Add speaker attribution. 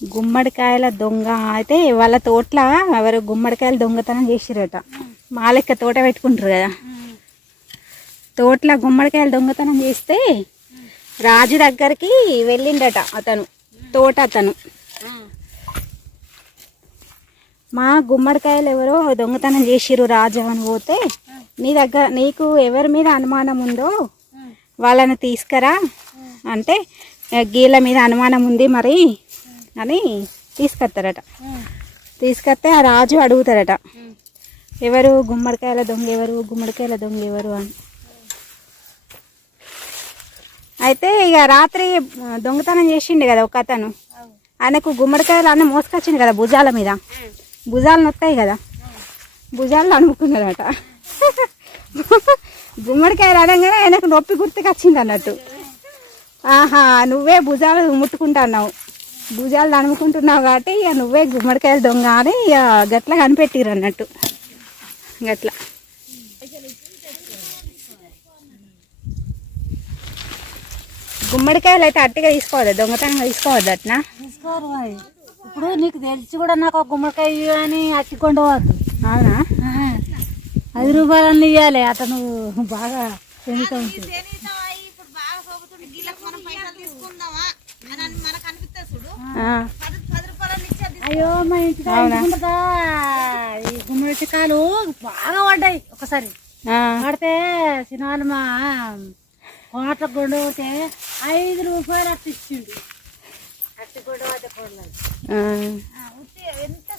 Speaker 1: గుమ్మడికాయల దొంగ అయితే వాళ్ళ తోటల ఎవరు గుమ్మడికాయల దొంగతనం చేసిరట. మా లెక్క తోట పెట్టుకుంటారు కదా. తోటల గుమ్మడికాయల దొంగతనం చేస్తే రాజు దగ్గరికి వెళ్ళిండట అతను తోట అతను. మా గుమ్మడికాయలు ఎవరో దొంగతనం చేసిరు రాజు అని పోతే నీ దగ్గర నీకు ఎవరి మీద అనుమానం ఉందో వాళ్ళని తీసుకురా అంటే గీళ్ళ మీద అనుమానం ఉంది మరి అని తీసుకొస్తారట. తీసుకొస్తే ఆ రాజు అడుగుతారట. ఎవరు? గుమ్మడికాయల దొంగ ఎవరు? గుమ్మడికాయల దొంగ ఎవరు అని. అయితే ఇక రాత్రి దొంగతనం చేసిండు కదా ఒక అతను. ఆయనకు గుమ్మడికాయలు అన్నీ మోసుకొచ్చిండు కదా భుజాల మీద. భుజాలు నొత్తాయి కదా. భుజాలు అనుకున్నాడట గుమ్మడికాయలు అనగానే ఆయనకు నొప్పి గుర్తుకొచ్చింది అన్నట్టు. ఆహా నువ్వే భుజాలు ముట్టుకుంటున్నావు భుజాలు అనుకుంటున్నావు కాబట్టి ఇక నువ్వే గుమ్మడికాయలు దొంగ అని ఇక గట్ల కనిపెట్టిరు అన్నట్టు. గట్ల. గుమ్మడికాయలు అయితే అట్టిగా తీసుకోవద్దు? దొంగతనంగా తీసుకోవద్దు అట్నా?
Speaker 2: తీసుకోరు మరి. ఇప్పుడు నీకు తెలిసి కూడా నాకు ఒక గుమ్మడికాయ అని అట్టుకొండవద్దు
Speaker 1: అవునా?
Speaker 2: ఐదు రూపాయలన్నీ ఇవ్వాలి అతను బాగా చెందుతూ ఉంటుంది అయ్యో మా అనుకుంటా ఈ గుమ్మడి కాయలు బాగా పడ్డాయి ఒకసారి. పడితే సినిమాలు మా కోట్ల గుండు పోతే ఐదు రూపాయలు అట్టు ఇచ్చిండు. అట్టి గుండు పోతే. ఎంత